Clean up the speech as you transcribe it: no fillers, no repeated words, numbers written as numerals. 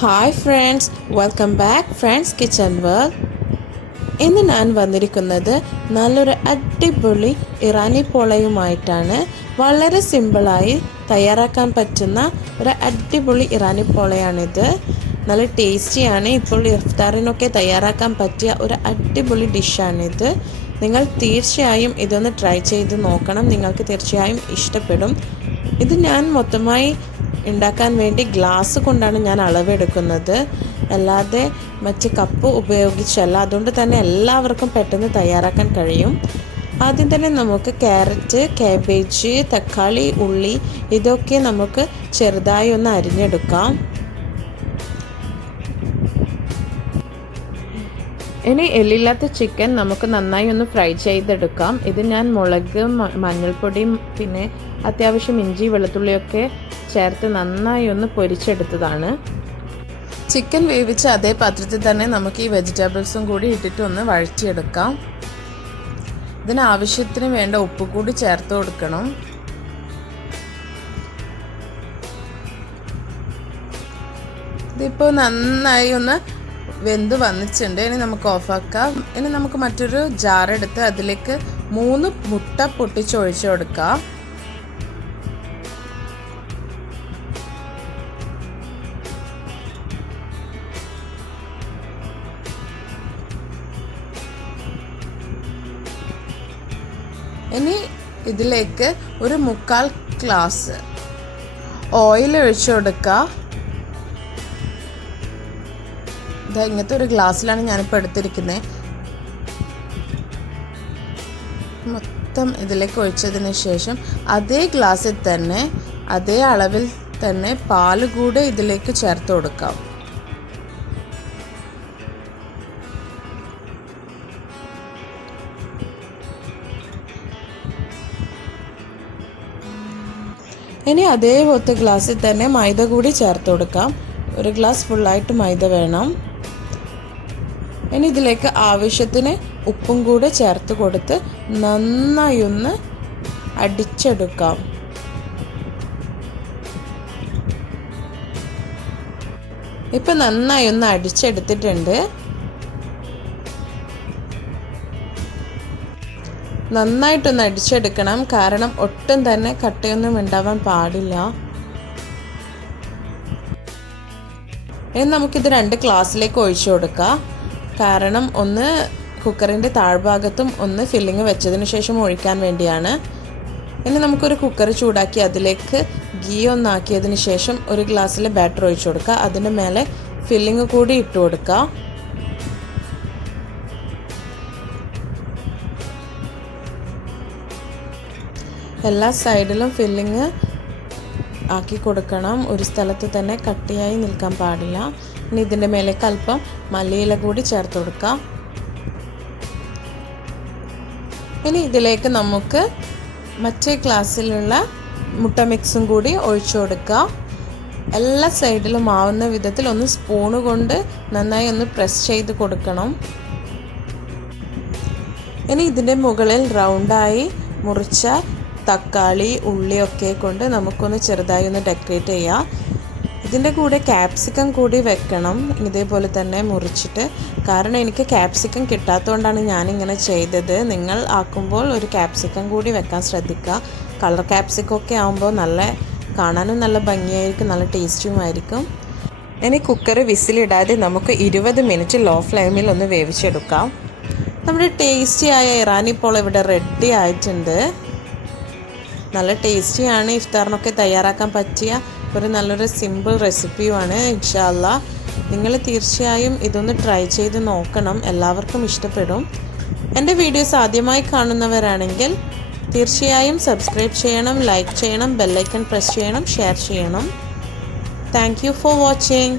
Hi friends, welcome back friends kitchen world. ഇന്ന് ഞാൻ വന്നിരിക്കുന്നത് നല്ലൊരു അടിപൊളി ഇറാനി പോളയുമായിട്ടാണ്. വളരെ സിമ്പിളായി തയ്യാറാക്കാൻ പറ്റുന്ന ഒരു അടിപൊളി ഇറാനി പോളയാണിത്. നല്ല ടേസ്റ്റിയാണ്. ഇപ്പോൾ ഇഫ്താറിനൊക്കെ തയ്യാറാക്കാൻ പറ്റിയ ഒരു അടിപൊളി ഡിഷാണിത്. നിങ്ങൾ തീർച്ചയായും ഇതൊന്ന് ട്രൈ ചെയ്ത് നോക്കണം. നിങ്ങൾക്ക് തീർച്ചയായും ഇഷ്ടപ്പെടും. ഇത് ഞാൻ മൊത്തമായി ഉണ്ടാക്കാൻ വേണ്ടി ഗ്ലാസ് കൊണ്ടാണ് ഞാൻ അളവെടുക്കുന്നത്, അല്ലാതെ മറ്റ് കപ്പ് ഉപയോഗിച്ചല്ല. അതുകൊണ്ട് തന്നെ എല്ലാവർക്കും പെട്ടെന്ന് തയ്യാറാക്കാൻ കഴിയും. ആദ്യം തന്നെ നമുക്ക് ക്യാരറ്റ്, കാബേജ്, തക്കാളി, ഉള്ളി ഇതൊക്കെ നമുക്ക് ചെറുതായി ഒന്ന് അരിഞ്ഞെടുക്കാം. ഇനി എല്ലില്ലാത്ത ചിക്കൻ നമുക്ക് നന്നായി ഒന്ന് ഫ്രൈ ചെയ്തെടുക്കാം. ഇത് ഞാൻ മുളക്, മഞ്ഞൾപ്പൊടിയും പിന്നെ അത്യാവശ്യം ഇഞ്ചി വെളുത്തുള്ളിയൊക്കെ ചേർത്ത് നന്നായി ഒന്ന് പൊരിച്ചെടുത്തതാണ്. ചിക്കൻ വേവിച്ച അതേ പാത്രത്തിൽ തന്നെ നമുക്ക് ഈ വെജിറ്റബിൾസും കൂടി ഇട്ടിട്ട് ഒന്ന് വഴറ്റിയെടുക്കാം. ഇതിനാവശ്യത്തിന് വേണ്ട ഉപ്പ് കൂടി ചേർത്ത് കൊടുക്കണം. ഇതിപ്പോൾ നന്നായി ഒന്ന് വെന്ത് വന്നിട്ടുണ്ട്. ഇനി നമുക്ക് ഓഫാക്കാം. ഇനി നമുക്ക് മറ്റൊരു ജാറെടുത്ത് അതിലേക്ക് 3 മുട്ട പൊട്ടിച്ചൊഴിച്ചു കൊടുക്കാം. ഇനി ഇതിലേക്ക് ഒരു 3/4 ഗ്ലാസ് ഓയിൽ ഒഴിച്ചു കൊടുക്കുക. ഇങ്ങനത്തെ ഒരു ഗ്ലാസ്സിലാണ് ഞാനിപ്പോൾ എടുത്തിരിക്കുന്നത്. മൊത്തം ഇതിലേക്ക് ഒഴിച്ചതിന് ശേഷം അതേ ഗ്ലാസ്സിൽ തന്നെ അതേ അളവിൽ തന്നെ പാൽ കൂടെ ഇതിലേക്ക് ചേർത്ത് കൊടുക്കാം. ഇനി അതേപോലത്തെ ഗ്ലാസ്സിൽ തന്നെ മൈദ കൂടി ചേർത്ത് കൊടുക്കാം. ഒരു ഗ്ലാസ് ഫുള്ളായിട്ട് മൈദ വേണം. ഇനി ഇതിലേക്ക് ആവശ്യത്തിന് ഉപ്പും കൂടെ ചേർത്ത് കൊടുത്ത് നന്നായി ഒന്ന് അടിച്ചെടുക്കാം. ഇപ്പം നന്നായി ഒന്ന് അടിച്ചെടുത്തിട്ടുണ്ട്. നന്നായിട്ടൊന്ന് അടിച്ചെടുക്കണം, കാരണം ഒട്ടും തന്നെ കട്ടയൊന്നും ഉണ്ടാവാൻ പാടില്ല. ഇനി നമുക്കിത് 2 ഗ്ലാസ്സിലേക്ക് ഒഴിച്ചു കൊടുക്കാം. കാരണം ഒന്ന് കുക്കറിൻ്റെ താഴ്ഭാഗത്തും ഒന്ന് ഫില്ലിങ് വെച്ചതിന് ശേഷം ഒഴിക്കാൻ വേണ്ടിയാണ്. ഇനി നമുക്കൊരു കുക്കർ ചൂടാക്കി അതിലേക്ക് ഗീ ഒന്നാക്കിയതിന് ശേഷം ഒരു ഗ്ലാസ്സിൽ ബാറ്റർ ഒഴിച്ചു കൊടുക്കുക. അതിൻ്റെ മേലെ ഫില്ലിങ് കൂടി ഇട്ട് കൊടുക്കുക. എല്ലാ സൈഡിലും ഫില്ലിങ് ആക്കി കൊടുക്കണം. ഒരു സ്ഥലത്ത് തന്നെ കട്ടിയായി നിൽക്കാൻ പാടില്ല. ഇനി ഇതിൻ്റെ മേലേക്ക് അല്പം മല്ലിയില കൂടി ചേർത്ത് കൊടുക്കാം. ഇനി ഇതിലേക്ക് നമുക്ക് മറ്റേ ഗ്ലാസ്സിലുള്ള മുട്ട മിക്സും കൂടി ഒഴിച്ചു കൊടുക്കുക. എല്ലാ സൈഡിലും ആവുന്ന വിധത്തിൽ ഒന്ന് സ്പൂണ് കൊണ്ട് നന്നായി ഒന്ന് പ്രസ് ചെയ്ത് കൊടുക്കണം. ഇനി ഇതിൻ്റെ മുകളിൽ റൗണ്ടായി മുറിച്ച തക്കാളി, ഉള്ളിയൊക്കെ കൊണ്ട് നമുക്കൊന്ന് ചെറുതായി ഒന്ന് ഡെക്കറേറ്റ് ചെയ്യാം. ഇതിൻ്റെ കൂടെ ക്യാപ്സിക്കം കൂടി വെക്കണം, ഇതേപോലെ തന്നെ മുറിച്ചിട്ട്. കാരണം എനിക്ക് ക്യാപ്സിക്കം കിട്ടാത്തതുകൊണ്ടാണ് ഞാനിങ്ങനെ ചെയ്തത്. നിങ്ങൾ ആക്കുമ്പോൾ ഒരു ക്യാപ്സിക്കം കൂടി വെക്കാൻ ശ്രദ്ധിക്കുക. കളർ ക്യാപ്സിക്കം ഒക്കെ ആകുമ്പോൾ നല്ല കാണാനും നല്ല ഭംഗിയായിരിക്കും, നല്ല ടേസ്റ്റുമായിരിക്കും. ഇനി കുക്കർ വിസിലിടാതെ നമുക്ക് 20 മിനിറ്റ് ലോ ഫ്ലെയിമിൽ ഒന്ന് വേവിച്ചെടുക്കാം. നമ്മുടെ ടേസ്റ്റിയായ ഇറാനി പോള ഇവിടെ റെഡി ആയിട്ടുണ്ട്. നല്ല ടേസ്റ്റിയാണ്. ഇഫ്താറിനൊക്കെ തയ്യാറാക്കാൻ പറ്റിയ ഒരു നല്ലൊരു സിമ്പിൾ റെസിപ്പിയുമാണ്. ഇൻഷാ അല്ലാ നിങ്ങൾ തീർച്ചയായും ഇതൊന്ന് ട്രൈ ചെയ്ത് നോക്കണം. എല്ലാവർക്കും ഇഷ്ടപ്പെടും. എൻ്റെ വീഡിയോസ് ആദ്യമായി കാണുന്നവരാണെങ്കിൽ തീർച്ചയായും സബ്സ്ക്രൈബ് ചെയ്യണം, ലൈക്ക് ചെയ്യണം, ബെല്ലൈക്കൺ പ്രസ് ചെയ്യണം, ഷെയർ ചെയ്യണം. Thank you for watching.